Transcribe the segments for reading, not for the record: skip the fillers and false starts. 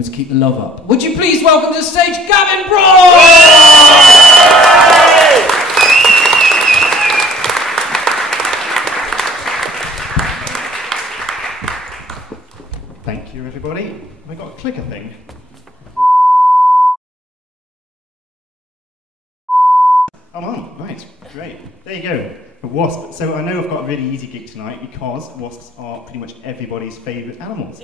Let's keep the love up. Would you please welcome to the stage Gavin Broad! Thank you, everybody. Have I got a clicker thing? I'm on, right, great. There you go, a wasp. So I know I've got a really easy gig tonight because wasps are pretty much everybody's favourite animals.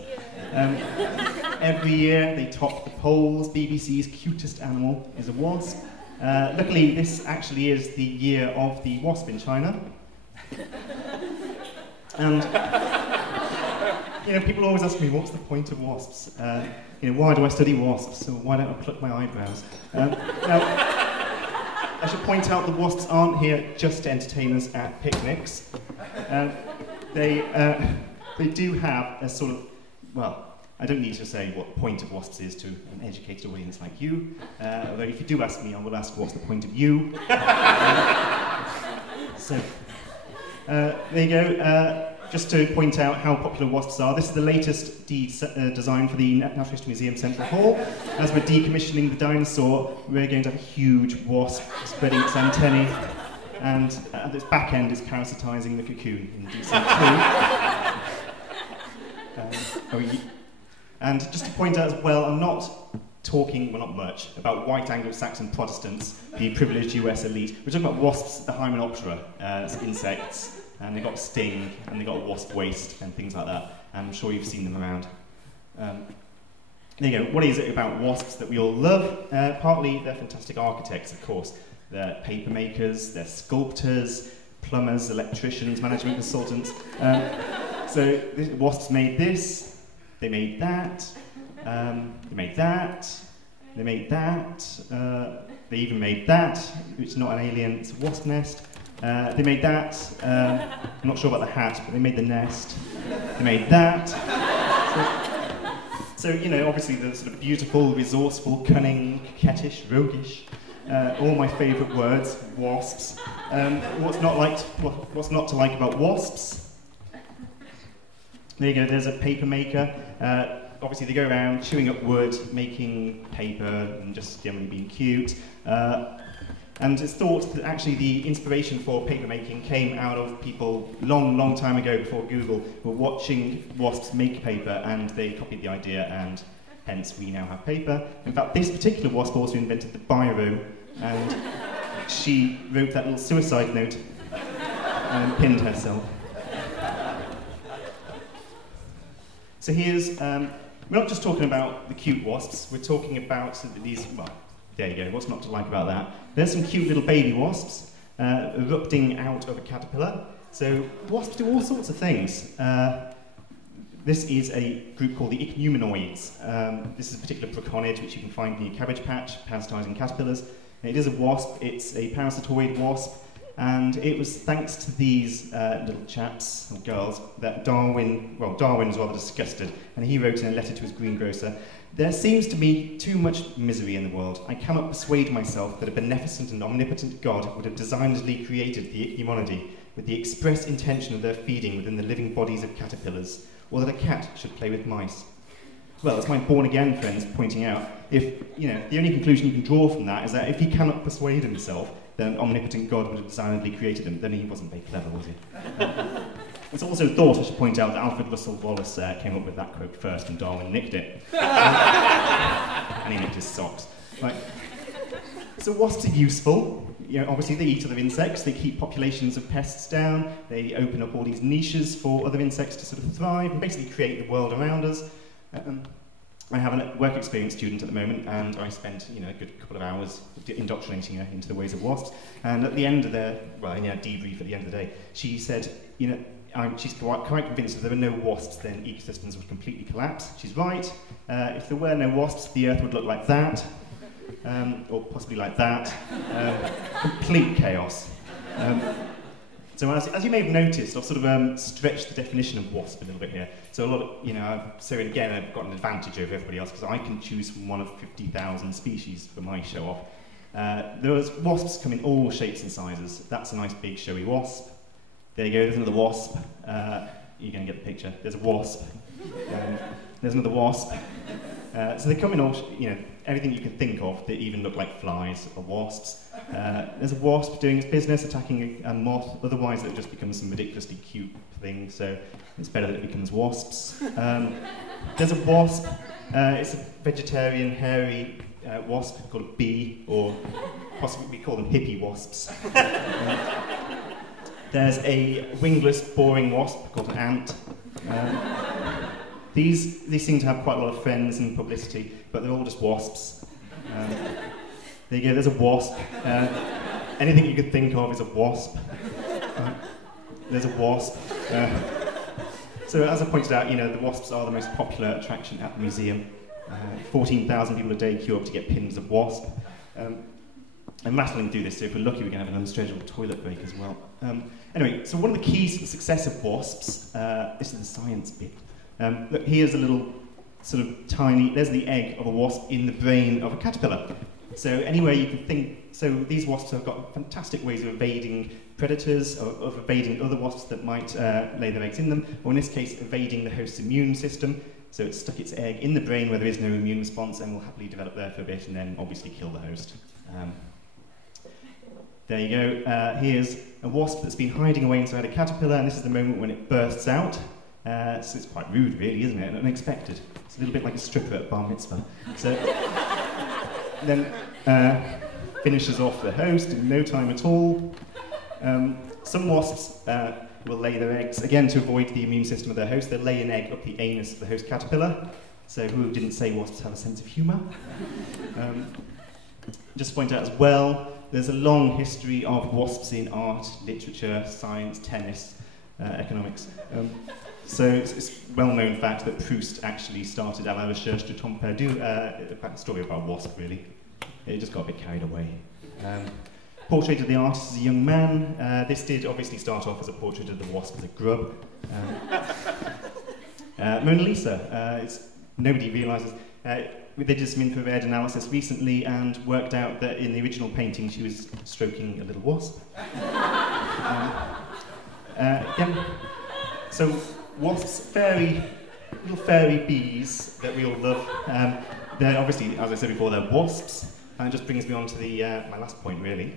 Every year they top the polls. BBC's cutest animal is a wasp. Luckily, this actually is the year of the wasp in China. And people always ask me, what's the point of wasps? Why do I study wasps? Or why don't I pluck my eyebrows? Now, I should point out that wasps aren't here just to entertain us at picnics. They do have a sort of, well, I don't need to say what the point of wasps is to an educated audience like you, although if you do ask me, I will ask what's the point of you. There you go. Just to point out how popular wasps are, this is the latest design for the Natural History Museum Central Hall. As we're decommissioning the dinosaur, we're going to have a huge wasp spreading its antennae, and at its back end is parasitising the cocoon in DC2. And just to point out as well, I'm not talking, well, not much, about white Anglo-Saxon Protestants, the privileged US elite. We're talking about wasps, the Hymenoptera, insects. And they've got sting, and they've got wasp waste, and things like that. I'm sure you've seen them around. There you go. What is it about wasps that we all love? Partly they're fantastic architects, of course. They're paper makers, they're sculptors, plumbers, electricians, management consultants. So wasps made this, they made that, they made that, they made that, they even made that, which is not an alien, it's a wasp nest. They made that, I'm not sure about the hat, but they made the nest. They made that. So obviously the sort of beautiful, resourceful, cunning, coquettish, roguish, all my favourite words, wasps. What's not to like about wasps? There you go, there's a paper maker. Obviously they go around chewing up wood, making paper, and just generally being cute. And it's thought that actually the inspiration for paper making came out of people long time ago, before Google, who were watching wasps make paper, and they copied the idea, and hence we now have paper. In fact, this particular wasp also invented the biro, and she wrote that little suicide note and pinned herself. So here's, we're not just talking about the cute wasps, we're talking about these, well, there you go, what's not to like about that? There's some cute little baby wasps erupting out of a caterpillar. So wasps do all sorts of things. This is a group called the ichneumanoids. This is a particular proconid which you can find in your cabbage patch, parasitising caterpillars. It is a wasp, it's a parasitoid wasp, and it was thanks to these little chaps, or girls, that Darwin was rather disgusted, and he wrote in a letter to his greengrocer, "There seems to be too much misery in the world. I cannot persuade myself that a beneficent and omnipotent God would have designedly created the ichneumonidae with the express intention of their feeding within the living bodies of caterpillars, or that a cat should play with mice." Well, as my born-again friends pointing out, if the only conclusion you can draw from that is that if he cannot persuade himself that an omnipotent God would have designedly created them, then he wasn't very clever, was he? It's also thought, I should point out, that Alfred Russel Wallace came up with that quote first, and Darwin nicked it. And he nicked his socks. Right. So wasps are useful. Obviously they eat other insects, they keep populations of pests down, they open up all these niches for other insects to sort of thrive, and basically create the world around us. I have a work experience student at the moment, and I spent a good couple of hours indoctrinating her into the ways of wasps. And at the end of the debrief at the end of the day, she said, she's quite convinced that if there were no wasps, then ecosystems would completely collapse. She's right. If there were no wasps, the Earth would look like that, or possibly like that. Complete chaos. So as you may have noticed, I've sort of stretched the definition of wasp a little bit here. So a lot of, so again, I've got an advantage over everybody else because I can choose from one of 50,000 species for my show-off. Wasps come in all shapes and sizes. That's a nice big showy wasp. There you go, there's another wasp. You're going to get the picture. There's a wasp. There's another wasp. So they come in all, everything you can think of. They even look like flies or wasps. There's a wasp doing its business, attacking a moth. Otherwise, it just becomes some ridiculously cute thing. So it's better that it becomes wasps. There's a wasp. It's a vegetarian, hairy wasp called a bee, or possibly we call them hippie wasps. There's a wingless, boring wasp called an ant. These seem to have quite a lot of friends and publicity, but they're all just wasps. There you go, there's a wasp. Anything you could think of is a wasp. There's a wasp. So as I pointed out, the wasps are the most popular attraction at the museum. 14,000 people a day queue up to get pins of wasp. I'm rattling through this, so if we're lucky, we're going to have an unscheduled toilet break as well. Anyway, so one of the keys to the success of wasps, this is the science bit. Look, here's a little sort of tiny, there's the egg of a wasp in the brain of a caterpillar. So anywhere you can think, so these wasps have got fantastic ways of evading predators, or of evading other wasps that might lay their eggs in them, or in this case, evading the host's immune system. So it's stuck its egg in the brain where there is no immune response and will happily develop there for a bit and then obviously kill the host. There you go. Here's a wasp that's been hiding away inside a caterpillar, and this is the moment when it bursts out. So it's quite rude, really, isn't it? And unexpected. It's a little bit like a stripper at bar mitzvah. So then finishes off the host in no time at all. Some wasps will lay their eggs, again to avoid the immune system of their host, they'll lay an egg up the anus of the host caterpillar. So who didn't say wasps have a sense of humour? Just to point out as well, there's a long history of wasps in art, literature, science, tennis, economics. So it's a well-known fact that Proust actually started à la recherche de temps perdu, a story about a wasp, really. It just got a bit carried away. Portrait of the artist is a young man. This did obviously start off as a portrait of the wasp as a grub. Mona Lisa, nobody realises. They did some infrared analysis recently and worked out that in the original painting she was stroking a little wasp. So wasps, little fairy bees that we all love. They're obviously, as I said before, they're wasps. And it just brings me on to my last point, really.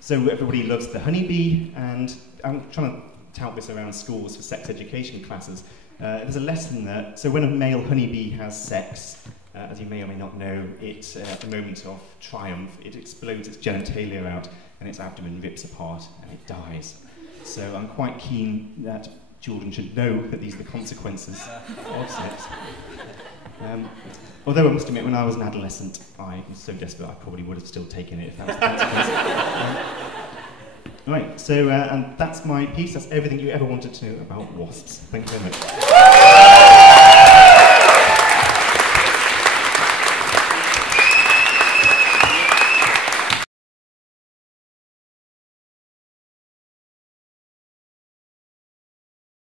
So everybody loves the honeybee, and I'm trying to tout this around schools for sex education classes. There's a lesson there. So when a male honeybee has sex, as you may or may not know, it's at the moment of triumph, it explodes its genitalia out, and its abdomen rips apart, and it dies. So I'm quite keen that children should know that these are the consequences of sex. Although I must admit, when I was an adolescent, I was so desperate I probably would have still taken it if that was the consequence. Right, so and that's my piece. That's everything you ever wanted to know about wasps. Thank you very much.